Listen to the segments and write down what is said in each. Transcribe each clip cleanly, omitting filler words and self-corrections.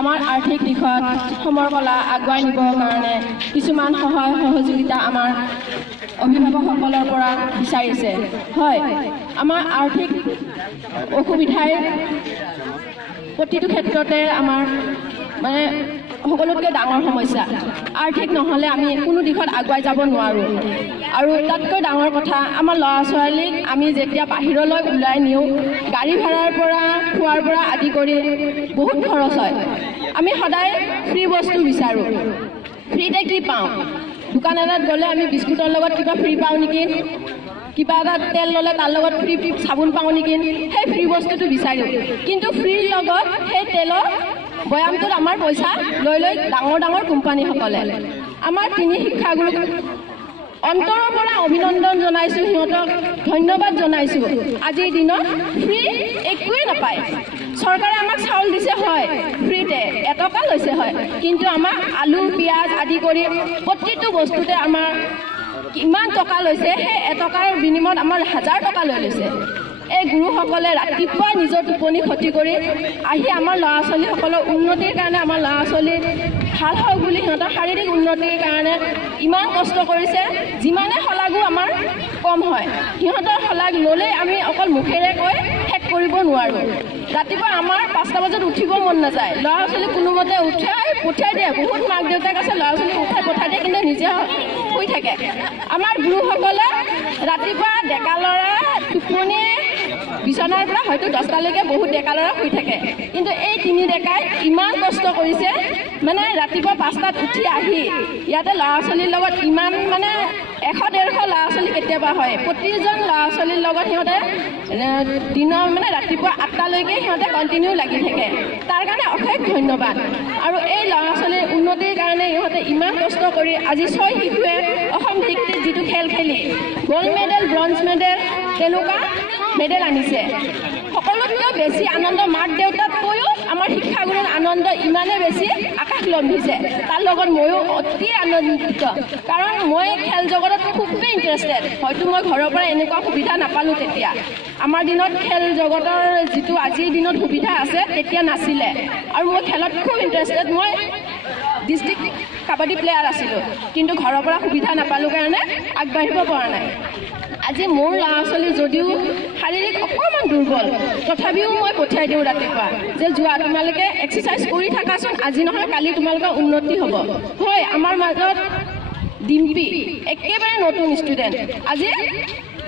আমাৰ আৰ্থিক দিশত সমৰ কলা আগুৱাই নিবৰ কাৰণে কিছুমান সহায় সহযোগিতা আমাৰ অভিভাৱকসকলৰ পৰা বিচাৰিছে হয় আমাৰ আৰ্থিক অসুবিধাৰ প্ৰতিটো ক্ষেত্ৰতে আমাৰ মানে সকলোতকৈ ডাঙৰ সমস্যা আৰ্থিক নহ'লে আমি কোনো দিশত আগুৱাই যাব নোৱাৰোঁ আৰু তাতকৈ ডাঙৰ কথা আমাৰ ল'ৰা ছোৱালীক আমি যেতিয়া বাহিৰলৈ ওলাই নিওঁ গাড়ী ভাড়াৰ পৰা খোৱাৰ পৰা আদি কৰি বহুত খৰচ হয় আমি সদায় ফ্ৰী বস্তু বিচাৰোঁ ফ্ৰীতে কি পাওঁ দোকান এটাত গ'লে আমি বিস্কুটৰ লগত কিবা ফ্ৰী পাওঁ নেকি কিবা এটা তেল ল'লে তাৰ লগত ফ্ৰী চাবোন পাওঁ নেকি সেই ফ্ৰী বস্তুটো বিচাৰোঁ কিন্তু ফ্ৰীৰ লগত সেই তেলৰ বয়ামটোত আমাৰ পইচা লৈ লৈ ডাঙৰ ডাঙৰ কোম্পানীসকলে আমাৰ তিনি শিক্ষাগুৰুক অন্তৰৰ পৰা অভিনন্দন জনাইছোঁ সিহঁতক ধন্যবাদ জনাইছোঁ আজিৰ দিনত ফ্ৰী একোৱেই নাপায় চৰকাৰে আমাক চাউল দিছে হয় ফ্ৰীতে এটকা লৈছে হয় কিন্তু আমাক আলু পিঁয়াজ আদি কৰি প্ৰতিটো বস্তুতে আমাৰ কিমান টকা লৈছে সেই এটকাৰ বিনিময়ত আমাৰ 1000 টকা লৈ লৈছে এই গুৰুসকলে ৰাতিপুৱা নিজৰ টোপনি ক্ষতি কৰি আহি আমাৰ ল'ৰা ছোৱালীসকলৰ উন্নতিৰ কাৰণে আমাৰ ল'ৰা ছোৱালী ভাল হওক বুলি সিহঁতৰ শাৰীৰিক উন্নতিৰ কাৰণে ইমান কষ্ট কৰিছে যিমানে শলাগো আমাৰ কম হয় সিহঁতৰ শলাগ ল'লে আমি অকল মুখেৰে কৈ শেষ কৰিব নোৱাৰোঁ ৰাতিপুৱা আমাৰ 5টা বজাত উঠিব মন নাযায় ল'ৰা ছোৱালী কোনোমতে উঠাই পঠিয়াই দিয়ে বহুত মাক দেউতাক আছে ল'ৰা ছোৱালী উঠাই পঠাই দিয়ে কিন্তু নিজে শুই থাকে আমাৰ গুৰুসকলে ৰাতিপুৱা ডেকা ল'ৰা টোপনি বিছনাৰ পৰা হয়তো 10টালৈকে বহুত ডেকা ল'ৰা শুই থাকে কিন্তু এই তিনি ডেকাই ইমান কষ্ট কৰিছে মানে ৰাতিপুৱা 5টাত উঠি আহি ইয়াতে ল'ৰা ছোৱালীৰ লগত ইমান মানে 100-150 ল'ৰা ছোৱালী কেতিয়াবা হয় প্ৰতিজন ল'ৰা ছোৱালীৰ লগত সিহঁতে দিনৰ মানে ৰাতিপুৱা 8টালৈকে সিহঁতে কণ্টিনিউ লাগি থাকে তাৰ কাৰণে অশেষ ধন্যবাদ আৰু এই ল'ৰা ছোৱালীৰ উন্নতিৰ কাৰণে সিহঁতে ইমান কষ্ট কৰি আজি 6 শিশুৱে অসম ভিত্তিত যিটো খেল খেলি গ'ল্ড মেডেল ব্ৰঞ্জ মেডেল তেনেকুৱা মেডেল আনিছে সকলোতকৈ বেছি আনন্দ মাক দেউতাকতকৈও আমাৰ শিক্ষাগুৰুৰ আনন্দ ইমানে বেছি আকাশ লম্বিছে তাৰ লগত ময়ো অতি আনন্দিত কাৰণ মই খেল জগতত খুবেই ইণ্টাৰেষ্টেড হয়তো মই ঘৰৰ পৰা এনেকুৱা সুবিধা নাপালোঁ তেতিয়া আমাৰ দিনত খেল জগতৰ যিটো আজিৰ দিনত সুবিধা আছে তেতিয়া নাছিলে আৰু মই খেলত খুব ইণ্টাৰেষ্টেড মই ডিষ্ট্ৰিক্ট কাবাডী প্লেয়াৰ আছিলোঁ কিন্তু ঘৰৰ পৰা সুবিধা নাপালোঁ কাৰণে আগবাঢ়িব পৰা নাই আজি মোৰ ল'ৰা ছোৱালী যদিও শাৰীৰিক অকণমান দুৰ্বল তথাপিও মই পঠিয়াই দিওঁ ৰাতিপুৱা যে যোৱা তোমালোকে এক্সাৰচাইজ কৰি থাকাচোন আজি নহয় কালি তোমালোকৰ উন্নতি হ'ব হয় আমাৰ মাজত ডিম্পী একেবাৰে নতুন ষ্টুডেণ্ট আজি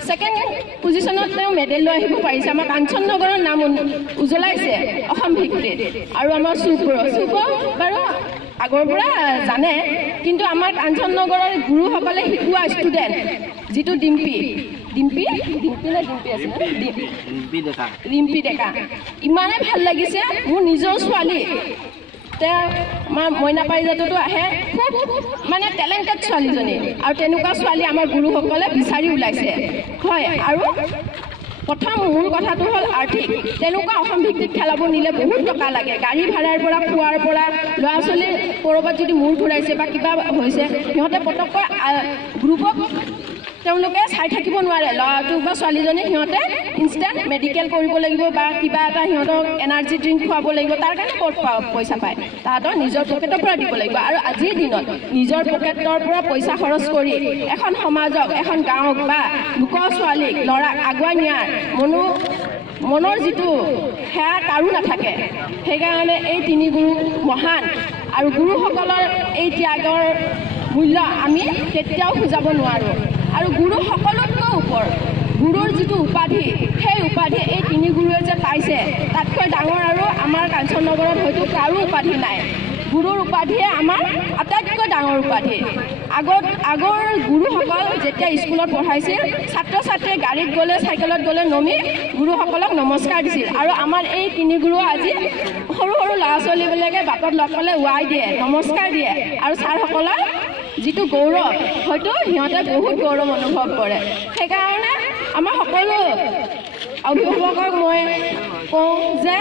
ছেকেণ্ড পজিশ্যনত তেওঁ মেডেল লৈ আহিব পাৰিছে আমাৰ কাঞ্চন নগৰৰ নাম উজ্বলাইছে অসম ভিত্তিত আৰু আমাৰ চুপ বাৰু আগৰ পৰা জানে কিন্তু আমাৰ কাঞ্চন নগৰৰ গুৰুসকলে শিকোৱা ষ্টুডেণ্ট যিটো ডিম্পী ডেকা ইমানে ভাল লাগিছে মোৰ নিজৰ ছোৱালী তেওঁ আমাৰ মইনা পাৰিজাততো আহে খুব মানে টেলেণ্টেড ছোৱালীজনী আৰু তেনেকুৱা ছোৱালী আমাৰ গুৰুসকলে বিচাৰি ওলাইছে হয় আৰু প্ৰথম মূল কথাটো হ'ল আৰ্থিক তেনেকুৱা অসম ভিত্তিত খেলাব নিলে বহুত টকা লাগে গাড়ী ভাড়াৰ পৰা খোৱাৰ পৰা ল'ৰা ছোৱালী ক'ৰবাত যদি মূৰ ঘূৰাইছে বা কিবা হৈছে সিহঁতে পটককৈ গ্ৰুপক তেওঁলোকে চাই থাকিব নোৱাৰে ল'ৰাটোক বা ছোৱালীজনীক সিহঁতে ইনষ্টেণ্ট মেডিকেল কৰিব লাগিব বা কিবা এটা সিহঁতক এনাৰ্জি ড্ৰিংক খুৱাব লাগিব তাৰ কাৰণে ক'ত পইচা পায় তাহাঁতৰ নিজৰ পকেটৰ পৰা দিব লাগিব আৰু আজিৰ দিনত নিজৰ পকেটৰ পৰা পইচা খৰচ কৰি এখন সমাজক এখন গাঁৱক বা লোকৰ ছোৱালীক ল'ৰাক আগুৱাই নিয়াৰ মনৰ যিটো সেয়া কাৰো নাথাকে সেইকাৰণে এই তিনি গুৰু মহান আৰু গুৰুসকলৰ এই ত্যাগৰ মূল্য আমি কেতিয়াও বুজাব নোৱাৰোঁ আৰু গুৰু সকলোতকৈ ওপৰ গুৰুৰ যিটো উপাধি সেই উপাধি এই তিনি গুৰুৱে যে পাইছে তাতকৈ ডাঙৰ আৰু আমাৰ কাঞ্চন নগৰত হয়তো কাৰো উপাধি নাই গুৰুৰ উপাধিয়ে আমাৰ আটাইতকৈ ডাঙৰ উপাধি আগৰ গুৰুসকল যেতিয়া স্কুলত পঢ়াইছিল ছাত্ৰ ছাত্ৰীয়ে গাড়ীত গ'লে চাইকেলত গ'লে নমি গুৰুসকলক নমস্কাৰ দিছিল আৰু আমাৰ এই তিনি গুৰু আজি সৰু সৰু ল'ৰা ছোৱালীবিলাকে বাটত লগ পালে ৱাই দিয়ে নমস্কাৰ দিয়ে আৰু ছাৰসকলৰ যিটো গৌৰৱ হয়তো সিহঁতে বহুত গৌৰৱ অনুভৱ কৰে সেইকাৰণে আমাৰ সকলো অভিভাৱকক মই কওঁ যে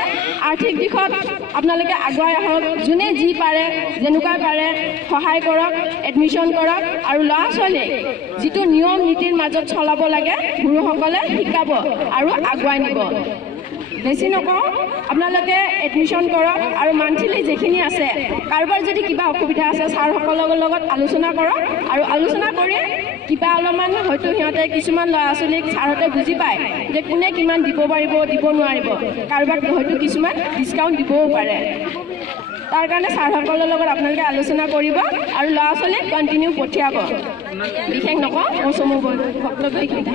আৰ্থিক দিশত আপোনালোকে আগুৱাই আহক যোনে যি পাৰে যেনেকুৱা পাৰে সহায় কৰক এডমিশ্যন কৰক আৰু ল'ৰা ছোৱালীক যিটো নিয়ম নীতিৰ মাজত চলাব লাগে গুৰুসকলে শিকাব আৰু আগুৱাই নিব বেছি নকওঁ আপোনালোকে এডমিশ্যন কৰক আৰু মান্থলি যিখিনি আছে কাৰোবাৰ যদি কিবা অসুবিধা আছে ছাৰসকলৰ লগত আলোচনা কৰক আৰু আলোচনা কৰি কিবা অলপমান হয়তো সিহঁতে কিছুমান ল'ৰা ছোৱালীক ছাৰহঁতে বুজি পায় যে কোনে কিমান দিব পাৰিব দিব নোৱাৰিব কাৰোবাক হয়তো কিছুমান ডিছকাউণ্ট দিবও পাৰে তাৰ কাৰণে ছাৰসকলৰ লগত আপোনালোকে আলোচনা কৰিব আৰু ল'ৰা ছোৱালীক কণ্টিনিউ পঠিয়াব বিশেষ নকওঁ মোৰ চমু বক্তব্য এইখিনি